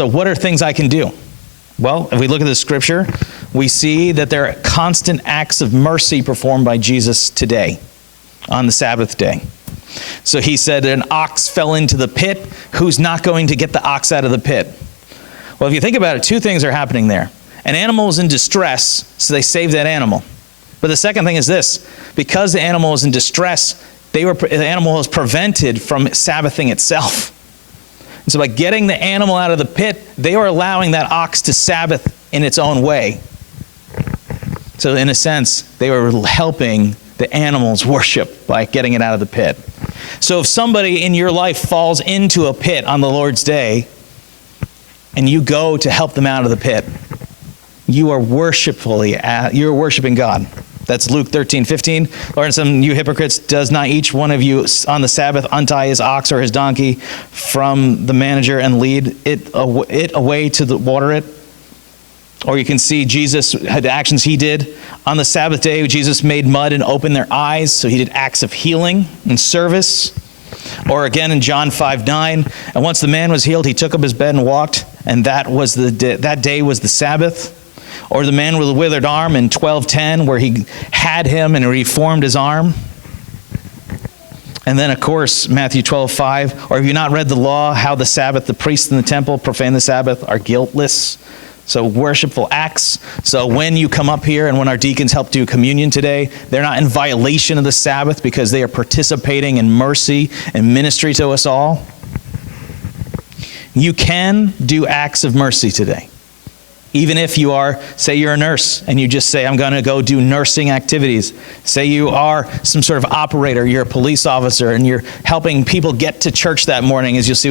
So what are things I can do? Well, if we look at the scripture, we see that there are constant acts of mercy performed by Jesus today on the Sabbath day. So he said an ox fell into the pit. Who's not going to get the ox out of the pit? Well, if you think about it, two things are happening there. An animal is in distress, so they save that animal. But the second thing is this: because the animal is in distress, the animal was prevented from Sabbathing itself. And so by getting the animal out of the pit, they were allowing that ox to Sabbath in its own way. So in a sense, they were helping the animal's worship by getting it out of the pit. So if somebody in your life falls into a pit on the Lord's day, and you go to help them out of the pit, you're worshiping God. That's Luke 13:15. Lord, some you hypocrites, does not each one of you on the Sabbath untie his ox or his donkey from the manger and lead it away to water it? Or you can see Jesus had actions he did. On the Sabbath day, Jesus made mud and opened their eyes, so he did acts of healing and service. Or again in John 5:9, and once the man was healed, he took up his bed and walked, and that day was the Sabbath. Or the man with a withered arm in 12:10, where he had him and reformed his arm. And then, of course, Matthew 12:5, or have you not read the law, how the Sabbath, the priests in the temple profane the Sabbath, are guiltless? So worshipful acts. So when you come up here and when our deacons help do communion today, they're not in violation of the Sabbath because they are participating in mercy and ministry to us all. You can do acts of mercy today. Even if you are, say you're a nurse and you just say, I'm going to go do nursing activities. Say you are some sort of operator, you're a police officer and you're helping people get to church that morning, as you'll see